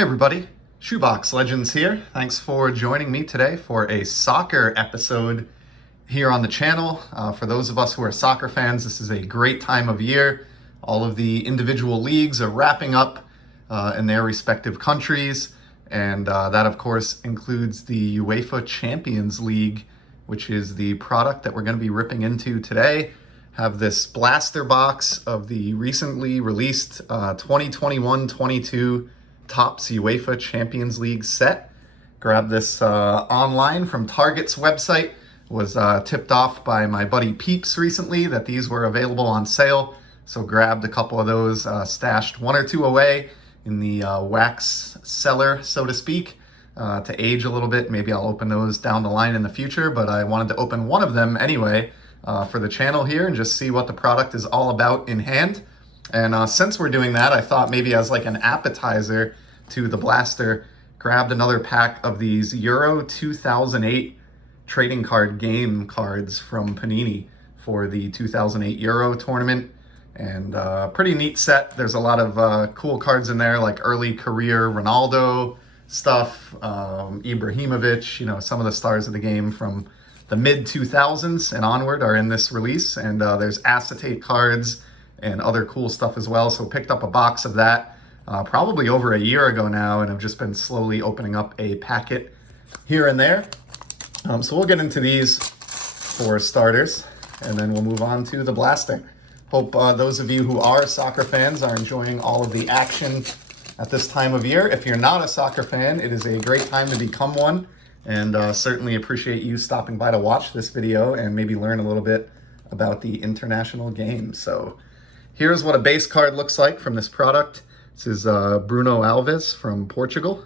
Hey everybody, Shoebox Legends here. Thanks for joining me today for a soccer episode here on the channel. For those of us who are soccer fans, this is a great time of year. All of the individual leagues are wrapping up in their respective countries, and that of course includes the UEFA Champions League, which is the product that we're going to be ripping into today. Have this blaster box of the recently released 2021-22 Topps UEFA Champions League set. Grabbed this online from Target's website. Was tipped off by my buddy Peeps recently that these were available on sale. So grabbed a couple of those, stashed one or two away in the wax cellar, so to speak, to age a little bit. Maybe I'll open those down the line in the future, but I wanted to open one of them anyway for the channel here and just see what the product is all about in hand. And since we're doing that, I thought maybe as like an appetizer to the blaster, grabbed another pack of these Euro 2008 trading card game cards from Panini for the 2008 Euro tournament. And pretty neat set. There's a lot of cool cards in there, like early career Ronaldo stuff, Ibrahimovic, you know, some of the stars of the game from the mid 2000s and onward are in this release. And there's acetate cards and other cool stuff as well. So picked up a box of that probably over a year ago now, and have just been slowly opening up a packet here and there. So we'll get into these for starters, and then we'll move on to the blaster. Hope those of you who are soccer fans are enjoying all of the action at this time of year. If you're not a soccer fan, it is a great time to become one, and certainly appreciate you stopping by to watch this video and maybe learn a little bit about the international game. So here's what a base card looks like from this product. This is Bruno Alves from Portugal.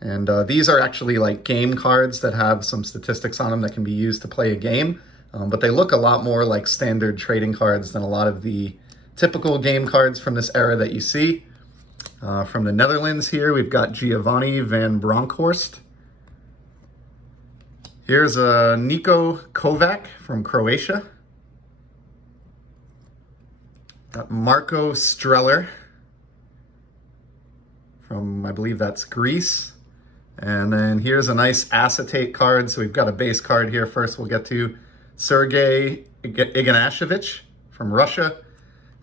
And these are actually like game cards that have some statistics on them that can be used to play a game. But they look a lot more like standard trading cards than a lot of the typical game cards from this era that you see. From the Netherlands here, we've got Giovanni van Bronckhorst. Here's Nico Kovac from Croatia. Got Marco Streller from, I believe that's Greece. And then here's a nice acetate card. So we've got a base card here. First we'll get to Sergei Ignashevich from Russia.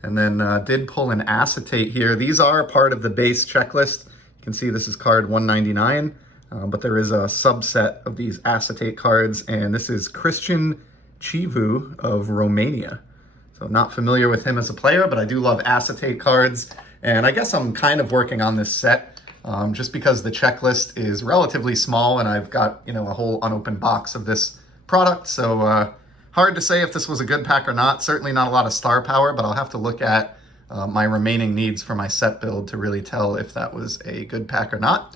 And then did pull an acetate here. These are part of the base checklist. You can see this is card 199, but there is a subset of these acetate cards. And this is Christian Chivu of Romania. So not familiar with him as a player, but I do love acetate cards. And I guess I'm kind of working on this set just because the checklist is relatively small and I've got, you know, a whole unopened box of this product. So hard to say if this was a good pack or not. Certainly not a lot of star power, but I'll have to look at my remaining needs for my set build to really tell if that was a good pack or not.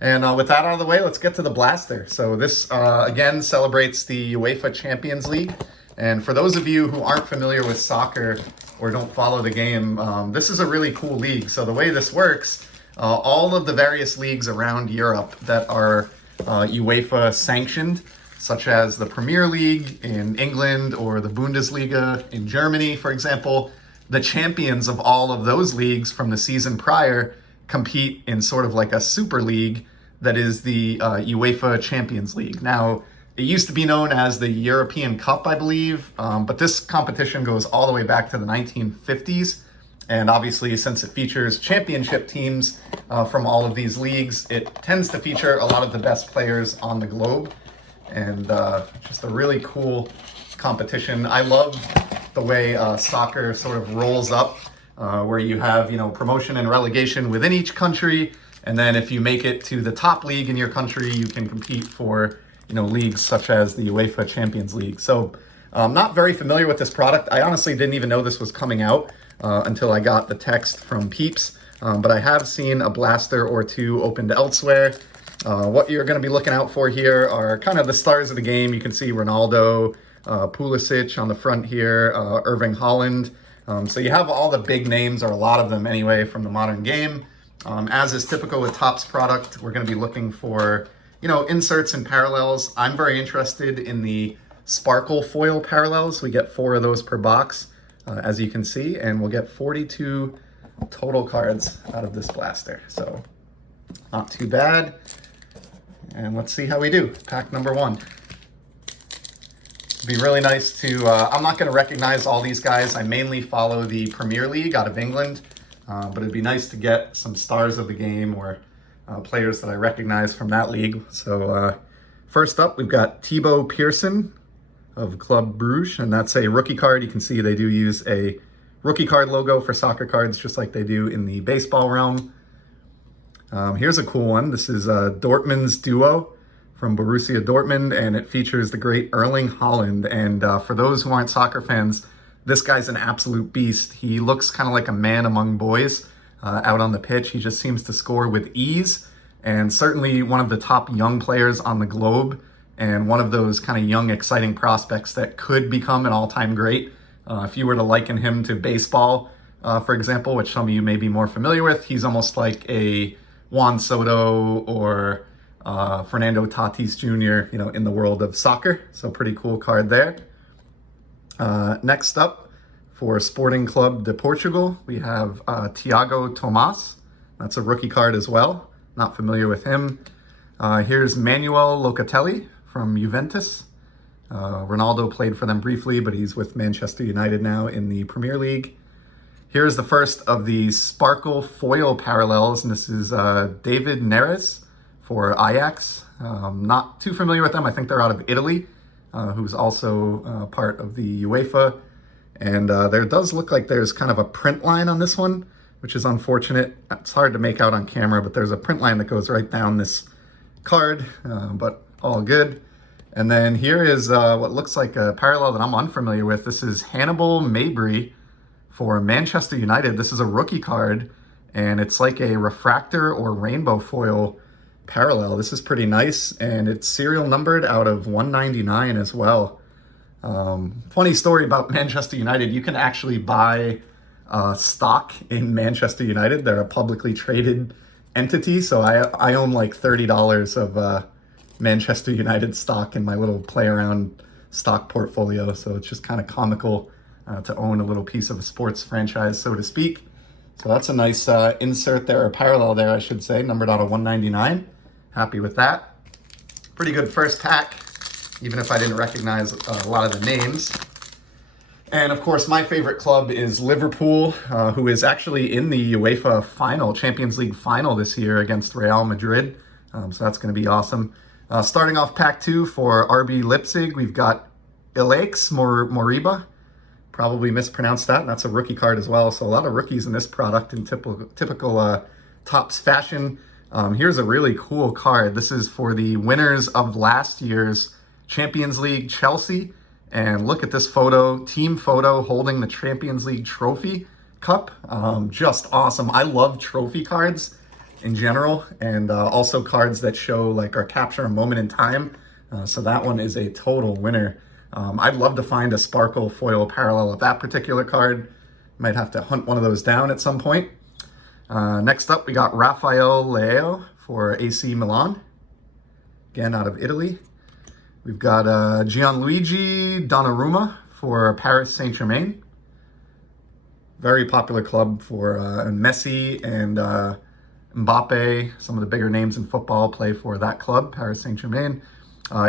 And with that out of the way, let's get to the blaster. So this, again, celebrates the UEFA Champions League. And for those of you who aren't familiar with soccer or don't follow the game, this is a really cool league. So the way this works, all of the various leagues around Europe that are UEFA sanctioned, such as the Premier League in England or the Bundesliga in Germany, for example, the champions of all of those leagues from the season prior compete in sort of like a super league that is the UEFA Champions League. Now, it used to be known as the European Cup, I believe, but this competition goes all the way back to the 1950s. And obviously, since it features championship teams from all of these leagues, it tends to feature a lot of the best players on the globe. And just a really cool competition. I love the way soccer sort of rolls up, where you have, you know, promotion and relegation within each country. And then if you make it to the top league in your country, you can compete for, you know, leagues such as the UEFA Champions League. So I'm not very familiar with this product. I honestly didn't even know this was coming out until I got the text from Peeps. But I have seen a blaster or two opened elsewhere. What you're going to be looking out for here are kind of the stars of the game. You can see Ronaldo, Pulisic on the front here, Erling Haaland. So you have all the big names, or a lot of them anyway, from the modern game. As is typical with Topps product, we're going to be looking for, you know, inserts and parallels. I'm very interested in the sparkle foil parallels. We get 4 of those per box, as you can see, and we'll get 42 total cards out of this blaster. So not too bad. And let's see how we do. Pack number 1. It'd be really nice to, I'm not going to recognize all these guys. I mainly follow the Premier League out of England, but it'd be nice to get some stars of the game or players that I recognize from that league. So first up, we've got Thibaut Pearson of Club Bruges, and that's a rookie card. You can see they do use a rookie card logo for soccer cards, just like they do in the baseball realm. Here's a cool one. This is Dortmund's Duo from Borussia Dortmund, and it features the great Erling Haaland. And for those who aren't soccer fans, this guy's an absolute beast. He looks kind of like a man among boys out on the pitch. He just seems to score with ease, and certainly one of the top young players on the globe, and one of those kind of young, exciting prospects that could become an all-time great. If you were to liken him to baseball, for example, which some of you may be more familiar with, he's almost like a Juan Soto or Fernando Tatis Jr., you know, in the world of soccer. So pretty cool card there. Next up, for Sporting Club de Portugal, we have Thiago Tomas. That's a rookie card as well. Not familiar with him. Here's Manuel Locatelli from Juventus. Ronaldo played for them briefly, but he's with Manchester United now in the Premier League. Here's the first of the Sparkle foil parallels, and this is David Neres for Ajax. Not too familiar with them. I think they're out of Italy, who's also part of the UEFA. And there does look like there's kind of a print line on this one, which is unfortunate. It's hard to make out on camera, but there's a print line that goes right down this card, but all good. And then here is what looks like a parallel that I'm unfamiliar with. This is Hannibal Mabry for Manchester United. This is a rookie card, and it's like a refractor or rainbow foil parallel. This is pretty nice, and it's serial numbered out of 199 as well. Funny story about Manchester United. You can actually buy stock in Manchester United. They're a publicly traded entity, so I own like $30 of Manchester United stock in my little play around stock portfolio. So it's just kind of comical to own a little piece of a sports franchise, so to speak. So that's a nice insert there, or parallel there, I should say, numbered out of 199. Happy with that. Pretty good first pack, even if I didn't recognize a lot of the names. And of course, my favorite club is Liverpool, who is actually in the UEFA final, Champions League final this year against Real Madrid. So that's going to be awesome. Starting off pack 2 for RB Leipzig, we've got Ilaix Moriba. Probably mispronounced that, and that's a rookie card as well. So a lot of rookies in this product in typical Topps fashion. Here's a really cool card. This is for the winners of last year's Champions League, Chelsea. And look at this photo, team photo holding the Champions League trophy cup. Just awesome. I love trophy cards in general, and also cards that show like or capture a moment in time. So that one is a total winner. I'd love to find a sparkle foil parallel of that particular card. Might have to hunt one of those down at some point. Next up, we got Rafael Leao for AC Milan. Again, out of Italy. We've got Gianluigi Donnarumma for Paris Saint-Germain. Very popular club for Messi and Mbappe. Some of the bigger names in football play for that club, Paris Saint-Germain.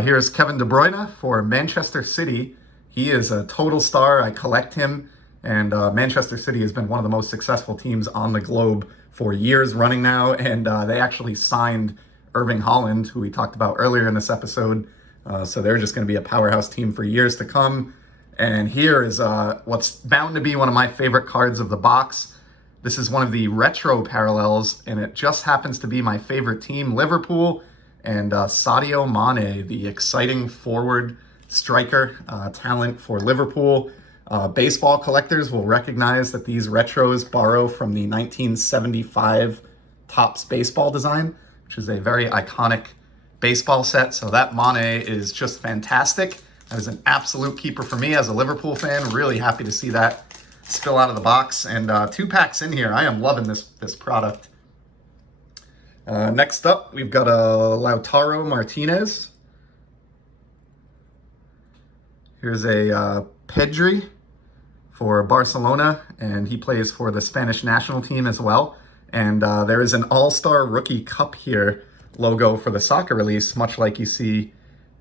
Here's Kevin De Bruyne for Manchester City. He is a total star. I collect him. And Manchester City has been one of the most successful teams on the globe for years running now. And they actually signed Erling Haaland, who we talked about earlier in this episode. So they're just going to be a powerhouse team for years to come. And here is what's bound to be one of my favorite cards of the box. This is one of the retro parallels, and it just happens to be my favorite team, Liverpool, and Sadio Mane, the exciting forward striker talent for Liverpool. Baseball collectors will recognize that these retros borrow from the 1975 Topps baseball design, which is a very iconic baseball set. So that Mane is just fantastic. That is an absolute keeper for me as a Liverpool fan. Really happy to see that spill out of the box. And 2 packs in here. I am loving this product. Next up, we've got a Lautaro Martinez. Here's a Pedri for Barcelona, and he plays for the Spanish national team as well. And there is an All-Star Rookie Cup here logo for the soccer release, much like you see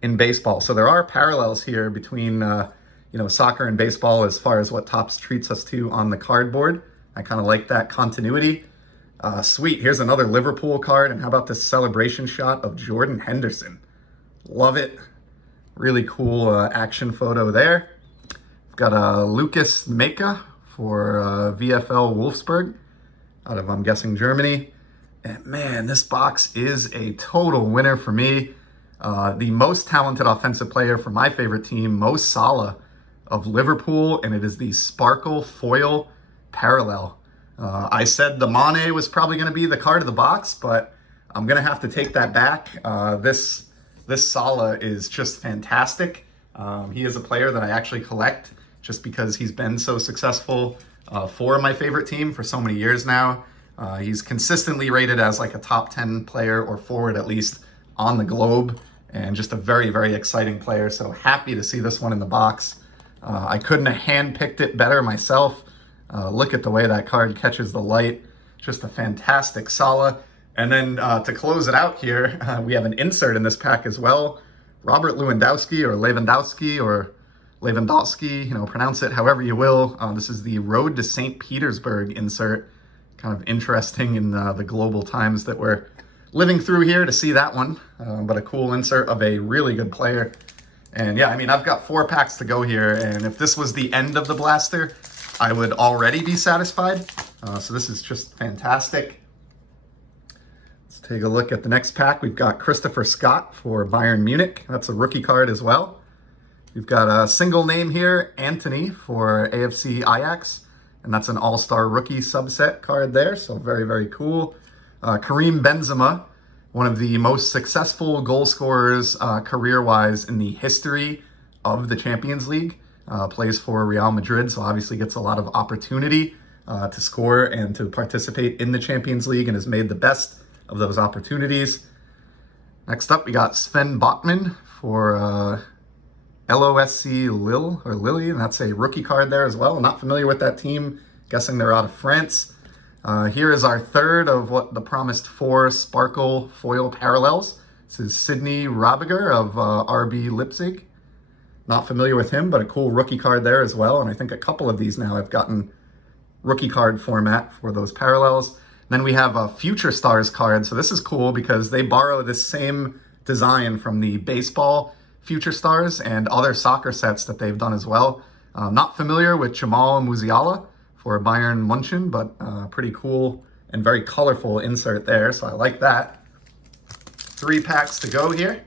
in baseball. So there are parallels here between soccer and baseball as far as what Topps treats us to on the cardboard. I kind of like that continuity. Sweet, here's another Liverpool card, and how about this celebration shot of Jordan Henderson? Love it. Really cool action photo there. We've got Lucas Meka for VfL Wolfsburg, out of, I'm guessing, Germany. And man, this box is a total winner for me. The most talented offensive player for my favorite team, Mo Salah of Liverpool, and it is the Sparkle Foil Parallel. I said the Mane was probably going to be the card of the box, but I'm going to have to take that back. This Salah is just fantastic. He is a player that I actually collect just because he's been so successful for my favorite team for so many years now. He's consistently rated as like a top 10 player or forward at least on the globe, and just a very, very exciting player. So happy to see this one in the box. I couldn't have handpicked it better myself. Look at the way that card catches the light. Just a fantastic Salah. And then to close it out here, we have an insert in this pack as well. Robert Lewandowski, or Lewandowski, pronounce it however you will. This is the Road to St. Petersburg insert. Kind of interesting in the global times that we're living through here to see that one. But a cool insert of a really good player. And yeah, I mean, I've got 4 packs to go here, and if this was the end of the blaster, I would already be satisfied. So this is just fantastic. Let's take a look at the next pack. We've got Christopher Scott for Bayern Munich. That's a rookie card as well. We've got a single name here, Anthony for AFC Ajax, and that's an all-star rookie subset card there, so very, very cool. Kareem Benzema, one of the most successful goal scorers career-wise in the history of the Champions League. Plays for Real Madrid, so obviously gets a lot of opportunity to score and to participate in the Champions League, and has made the best of those opportunities. Next up, we got Sven Botman for LOSC Lille, and that's a rookie card there as well. I'm not familiar with that team, guessing they're out of France. Here is our third of what the promised 4 Sparkle Foil Parallels. This is Sidney Robinger of RB Leipzig. Not familiar with him, but a cool rookie card there as well. And I think a couple of these now have gotten rookie card format for those parallels. Then we have a Future Stars card. So this is cool because they borrow this same design from the baseball Future Stars and other soccer sets that they've done as well. Not familiar with Jamal Musiala for Bayern München, but pretty cool and very colorful insert there. So I like that. 3 packs to go here.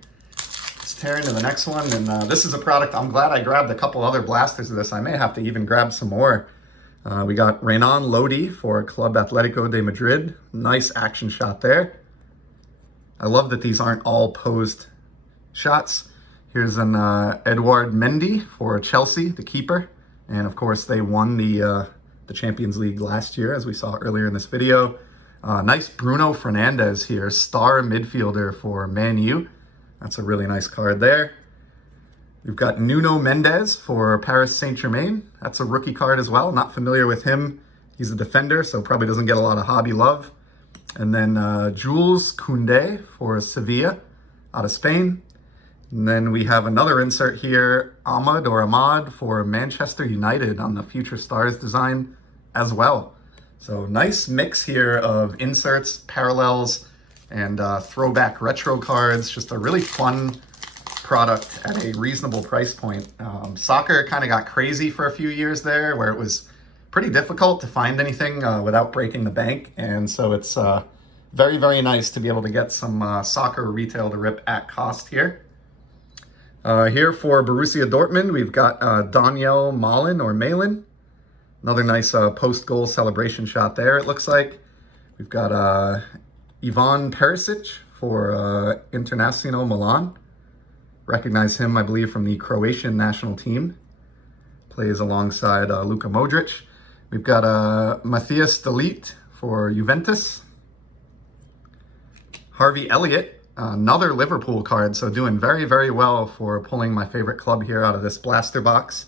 Tear into the next one, and this is a product I'm glad I grabbed a couple other blasters of this. I may have to even grab some more. We got Renan Lodi for Club Atletico de Madrid. Nice action shot there. I love that these aren't all posed shots. Here's an Edouard Mendy for Chelsea, the keeper, and of course they won the Champions League last year, as we saw earlier in this video. Nice Bruno Fernandes here, star midfielder for Man U. That's a really nice card there. We've got Nuno Mendes for Paris Saint-Germain. That's a rookie card as well. Not familiar with him. He's a defender, so probably doesn't get a lot of hobby love. And then Jules Koundé for Sevilla, out of Spain. And then we have another insert here, Ahmad for Manchester United on the Future Stars design as well. So nice mix here of inserts, parallels, and throwback retro cards. Just a really fun product at a reasonable price point. Soccer kind of got crazy for a few years there, where it was pretty difficult to find anything without breaking the bank. And so it's very, very nice to be able to get some soccer retail to rip at cost here. Here for Borussia Dortmund, we've got Daniel Malin. Another nice post-goal celebration shot there, it looks like. We've got Ivan Perisic for Internazionale Milan. Recognize him, I believe, from the Croatian national team. Plays alongside Luka Modric. We've got Matthias de Ligt for Juventus. Harvey Elliott, another Liverpool card, so doing very, very well for pulling my favorite club here out of this blaster box.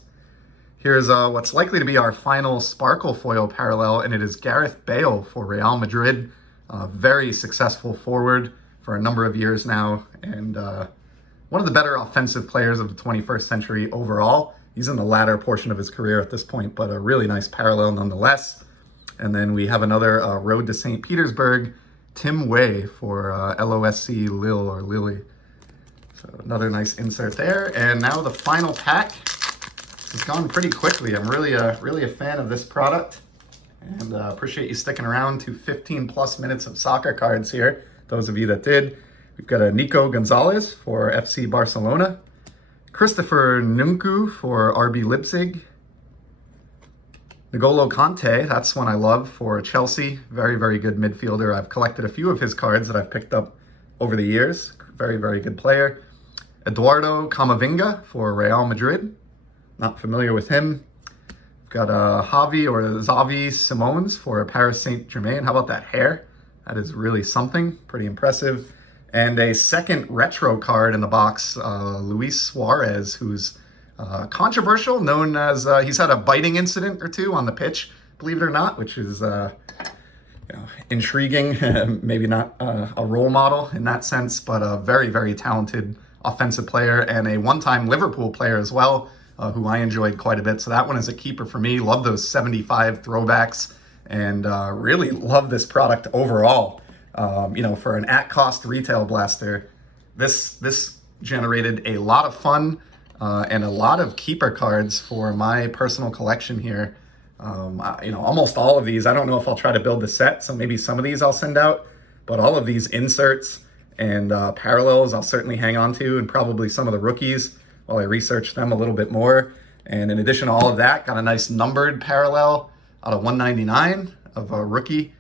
Here's what's likely to be our final sparkle foil parallel, and it is Gareth Bale for Real Madrid. Very successful forward for a number of years now, and one of the better offensive players of the 21st century overall. He's in the latter portion of his career at this point, but a really nice parallel nonetheless. And then we have another Road to St. Petersburg, Tim Way for LOSC Lille or Lily. So another nice insert there. And now the final pack. It's gone pretty quickly. I'm really a fan of this product, and appreciate you sticking around to 15 plus minutes of soccer cards here. Those of you that did. We've got a Nico Gonzalez for FC Barcelona, Christopher Nkunku for RB Leipzig, N'Golo Kante, that's one I love, for Chelsea. Very, very good midfielder. I've collected a few of his cards that I've picked up over the years. Very, very good player. Eduardo Camavinga for Real Madrid. Not familiar with him. We've got Xavi Simons for Paris Saint-Germain. How about that hair? That is really something. Pretty impressive. And a second retro card in the box, Luis Suarez, who's controversial, known as he's had a biting incident or two on the pitch, believe it or not, which is intriguing. Maybe not a role model in that sense, but a very, very talented offensive player and a one-time Liverpool player as well, who I enjoyed quite a bit. So that one is a keeper for me. Love those 75 throwbacks, and really love this product overall. For an at-cost retail blaster, this generated a lot of fun and a lot of keeper cards for my personal collection here. Almost all of these, I don't know if I'll try to build the set, so maybe some of these I'll send out, but all of these inserts and parallels I'll certainly hang on to, and probably some of the rookies while I research them a little bit more. And in addition to all of that, got a nice numbered parallel out of 199 of a rookie.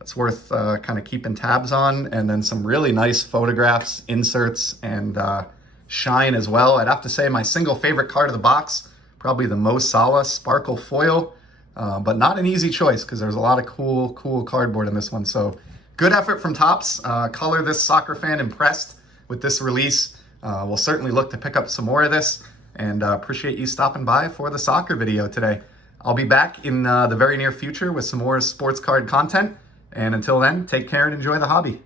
It's worth kind of keeping tabs on, and then some really nice photographs, inserts, and shine as well. I'd have to say my single favorite card of the box, probably the Mo Salah Sparkle Foil, but not an easy choice because there's a lot of cool cardboard in this one. So good effort from Topps. Color this soccer fan impressed with this release. We'll certainly look to pick up some more of this, and appreciate you stopping by for the soccer video today. I'll be back in the very near future with some more sports card content. And until then, take care and enjoy the hobby.